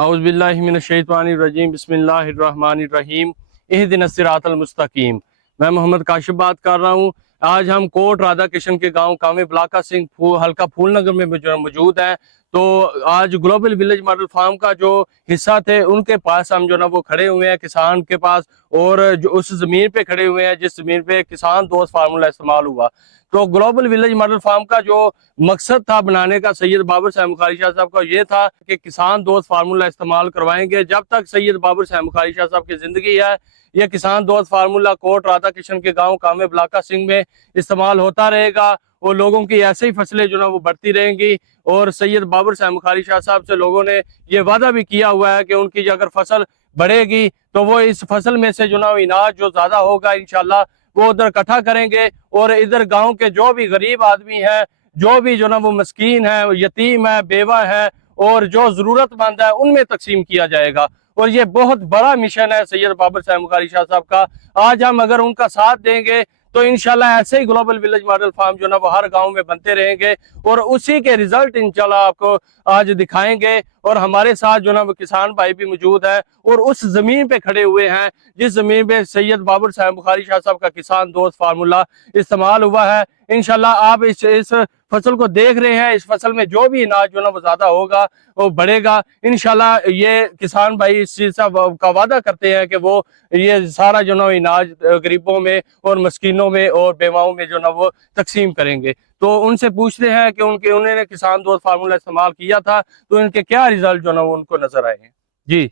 औज़ु बिल्लाहि मिनश शैतानिर रजीम बिस्मिल्लाहिर रहमानिर रहीम इहदिनस सिरातल मुस्तकीम। मैं मोहम्मद काशिफ बात कर रहा हूँ। आज हम कोट राधा किशन के गांव कामे बलाका सिंह हल्का फूल नगर में मौजूद हैं। तो आज ग्लोबल विलेज मॉडल फार्म का जो हिस्सा थे उनके पास हम जो ना वो खड़े हुए हैं किसान के पास, और जो उस ज़मीन पे खड़े हुए हैं जिस ज़मीन पे किसान दोस्त फार्मूला इस्तेमाल हुआ। तो ग्लोबल विलेज मॉडल फार्म का जो मकसद था बनाने का सैयद बाबर साहब बुखारी शाह साहब का, ये था कि किसान दोस्त फार्मूला इस्तेमाल करवाएंगे। जब तक सैयद बाबर साहब बुखारी शाह साहब की ज़िंदगी है, यह किसान दोस्त फार्मूला कोट राधा किशन के गांव कामे बलाका सिंह में इस्तेमाल होता रहेगा और लोगों की ऐसे ही फसलें जो ना वो बढ़ती रहेंगी। और सैयद बाबर साहब बुखारी शाह साहब से लोगों ने ये वादा भी किया हुआ है कि उनकी अगर फसल बढ़ेगी तो वो इस फसल में से जो ना अनाज जो ज़्यादा होगा इंशाल्लाह वो उधर इकट्ठा करेंगे और इधर गांव के जो भी गरीब आदमी है, जो भी जो ना वो मस्कीन है, यतीम है, बेवा है और जो ज़रूरतमंद है, उनमें तकसीम किया जाएगा। और ये बहुत बड़ा मिशन है सैयद बाबर साहब बुखारी शाह साहब का। आज हम अगर उनका साथ देंगे तो इंशाल्लाह ऐसे ही ग्लोबल विलेज मॉडल फार्म जो ना वो हर गांव में बनते रहेंगे और उसी के रिजल्ट इंशाल्लाह आपको आज दिखाएंगे। और हमारे साथ जो ना वो किसान भाई भी मौजूद है और उस जमीन पे खड़े हुए हैं जिस जमीन पे सैयद बाबर साहब बुखारी शाह साहब का किसान दोस्त फार्मूला इस्तेमाल हुआ है। इंशाल्लाह आप इस फसल को देख रहे हैं। इस फसल में जो भी अनाज जो ना वो ज्यादा होगा वो बढ़ेगा इंशाल्लाह। ये किसान भाई इस चीज का वादा करते हैं कि वो ये सारा जो ना अनाज गरीबों में और मस्कीनों में और बेवाओं में जो ना वो तकसीम करेंगे। तो उनसे पूछते हैं कि उन्होंने किसान दोस्त फार्मूला इस्तेमाल किया था तो इनके क्या रिजल्ट जो ना वो उनको नजर आए हैं। जी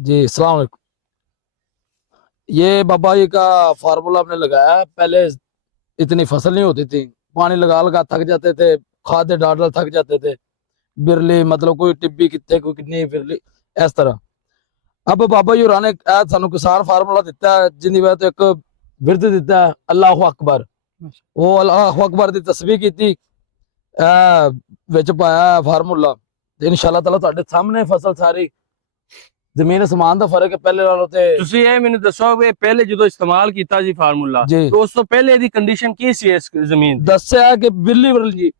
जी अस्सलाम वालेकुम। ये बाबा जी का फार्मूला हमने लगाया। पहले इतनी फसल नहीं होती थी, पानी लगा लगा थक जाते थे, खाद डाल थक जाते थे, बिरली मतलब कोई टिब्बी कितने कोई कितनी बिरली इस तरह। अब बाबा जी होरां ने सानू किसान फार्मूला दिता है जिंदी वजह तो एक बिरद दिता है अल्लाह अकबर। वो अल्लाह अकबर की तस्बीह की पाया फार्मूला। इंशाअल्लाह ताला तुहाडे सामने फसल सारी ਜ਼ਮੀਨ ਅਸਮਾਨ ਦਾ ਫਰਕ ਹੈ ਪਹਿਲੇ ਨਾਲੋਂ ਤੇ। ਤੁਸੀਂ ਇਹ ਮੈਨੂੰ ਦੱਸੋ ਵੀ ਪਹਿਲੇ ਜਦੋਂ ਇਸਤੇਮਾਲ ਕੀਤਾ ਜੀ ਫਾਰਮੂਲਾ तो ਉਸ ਤੋਂ ਪਹਿਲੇ ਦੀ ਕੰਡੀਸ਼ਨ ਕੀ ਸੀ ਇਸ ਜ਼ਮੀਨ ਦੀ? ਦੱਸਿਆ ਕਿ ਬਿੱਲੀ ਵਰਲ ਜੀ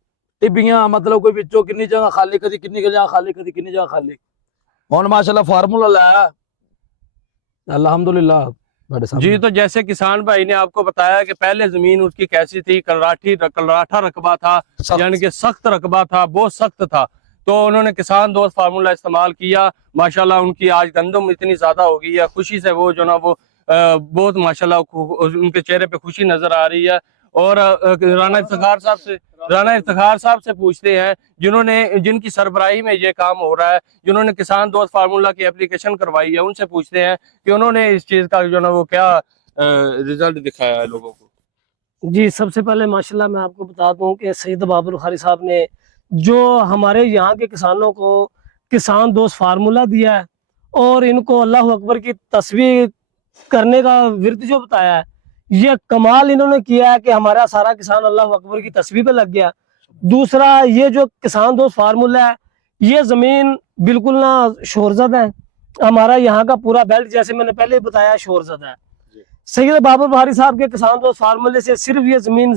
ਟਿੱਬੀਆਂ ਮਤਲਬ ਕੋਈ ਵਿੱਚੋਂ ਕਿੰਨੀ ਜਗ੍ਹਾ ਖਾਲੀ, ਕਦੀ ਕਿੰਨੀ ਜਗ੍ਹਾ ਖਾਲੀ, ਕਦੀ ਕਿੰਨੀ ਜਗ੍ਹਾ ਖਾਲੀ। ਹੁਣ ਮਾਸ਼ਾਅल्लाह फार्मूला लाया अल्हम्दुलिल्लाह बड़े सामने। जी तो जैसे किसान भाई ने आपको बताया कि पहले जमीन उसकी कैसी थी, कलराठा रकबा था, यानी कि सख्त रकबा था, बहुत सख्त था। तो उन्होंने किसान दोस्त फार्मूला इस्तेमाल किया। माशाल्लाह उनकी आज गंदम इतनी ज्यादा हो गई है, खुशी से वो जो ना वो बहुत माशाल्लाह उनके चेहरे पे खुशी नजर आ रही है। और राना इफ्तिखार साहब से पूछते हैं जिनकी सरबराही में ये काम हो रहा है, जिन्होंने किसान दोस्त फार्मूला की एप्लीकेशन करवाई है, उनसे पूछते हैं कि उन्होंने इस चीज का जो ना वो क्या रिजल्ट दिखाया है लोगों को। जी सबसे पहले माशाल्लाह मैं आपको बता दूं कि सैयद बाबर बुखारी साहब ने जो हमारे यहाँ के किसानों को किसान दोस्त फार्मूला दिया है और इनको अल्लाह अकबर की तस्बीह करने का विरद जो बताया है, ये कमाल इन्होंने किया है कि हमारा सारा किसान अल्लाह अकबर की तस्बीह पे लग गया। दूसरा ये जो किसान दोस्त फार्मूला है, ये ज़मीन बिल्कुल ना शोरज़द है। हमारा यहाँ का पूरा बेल्ट जैसे मैंने पहले बताया शोरज़द है। सैयद बाबर बुखारी साहब के किसान दोस्त फार्मूले से सिर्फ ये ज़मीन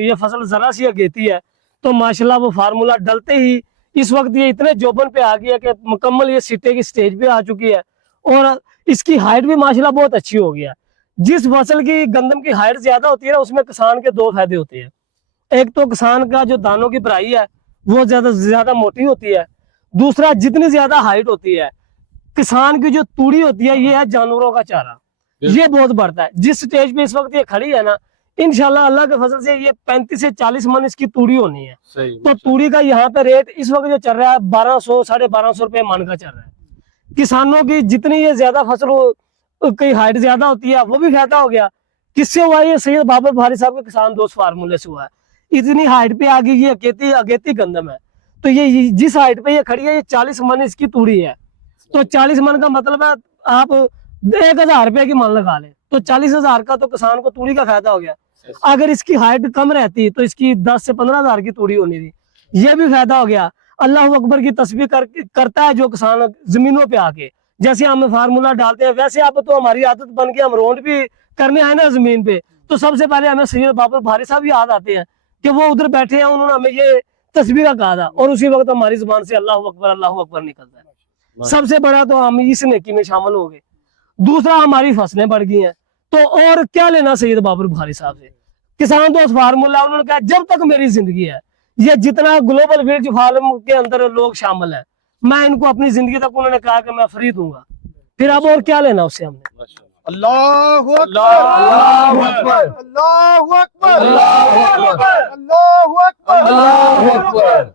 ये फसल ज़रा सी अगेती है तो माशाल्लाह वो फार्मूला डलते ही इस वक्त ये इतने जोबन पे आ गया कि मुकम्मल ये सिट्टे की स्टेज पे आ चुकी है और इसकी हाइट भी माशाल्लाह बहुत अच्छी हो गया। जिस फसल की गंदम की हाइट ज्यादा होती है ना उसमें किसान के दो फायदे होते हैं। एक तो किसान का जो दानों की भराई है वो ज्यादा मोटी होती है। दूसरा जितनी ज्यादा हाइट होती है किसान की जो तूड़ी होती है ये है जानवरों का चारा, ये बहुत बढ़ता है। जिस स्टेज पे इस वक्त ये खड़ी है ना इंशाल्लाह अल्लाह के फसल से ये 35 से 40 मन इसकी तूड़ी होनी है। तो तूड़ी का यहाँ पे रेट इस वक्त जो चल रहा है 1200 1250 रुपए मन का चल रहा है। किसानों की जितनी ये ज्यादा फसल की हाइट ज्यादा होती है वो भी फायदा हो गया। किससे हुआ? ये सैयद बाबर बुखारी साहब के किसान दोस्त फार्मूले से हुआ है। इतनी हाइट पे आ गई ये अगेती गंदम है तो ये जिस हाइट पे ये खड़ी है ये 40 मन इसकी तूड़ी है। तो 40 मन का मतलब है आप 1000 रुपए की मन लगा ले तो 40,000 का तो किसान को तूड़ी का फायदा हो गया। अगर इसकी हाइट कम रहती तो इसकी 10 से 15,000 की तूड़ी होनी थी, ये भी फायदा हो गया। अल्लाह अकबर की तस्बीह करता है जो किसान जमीनों पे आके। जैसे हम फार्मूला डालते हैं वैसे अब तो हमारी आदत बन के हम रोड भी करने आए ना जमीन पे तो सबसे पहले हमें सैयद बाबर बुखारी साहब याद आते हैं कि वो उधर बैठे हैं, उन्होंने हमें ये तस्बीह का कहा था, और उसी वक्त हमारी जुबान से अल्लाह अकबर निकलता है। सबसे बड़ा तो हम इस नेकी में शामिल हो गए। दूसरा, हमारी फसलें बढ़ गई हैं, तो और क्या लेना सैयद बाबर बुखारी साहब से। किसान दोस्त फार्मूला, उन्होंने कहा जब तक मेरी जिंदगी है, ये जितना ग्लोबल विलेज फार्म के अंदर लोग शामिल है, मैं इनको अपनी जिंदगी तक, उन्होंने कहा कि मैं फ्री दूंगा। फिर अब और क्या लेना उससे हमने। अल्लाहु अकबर, अल्लाहु अकबर, अल्लाहु अकबर, अल्लाहु अकबर, अल्लाहु अकबर, अल्लाहु अकबर।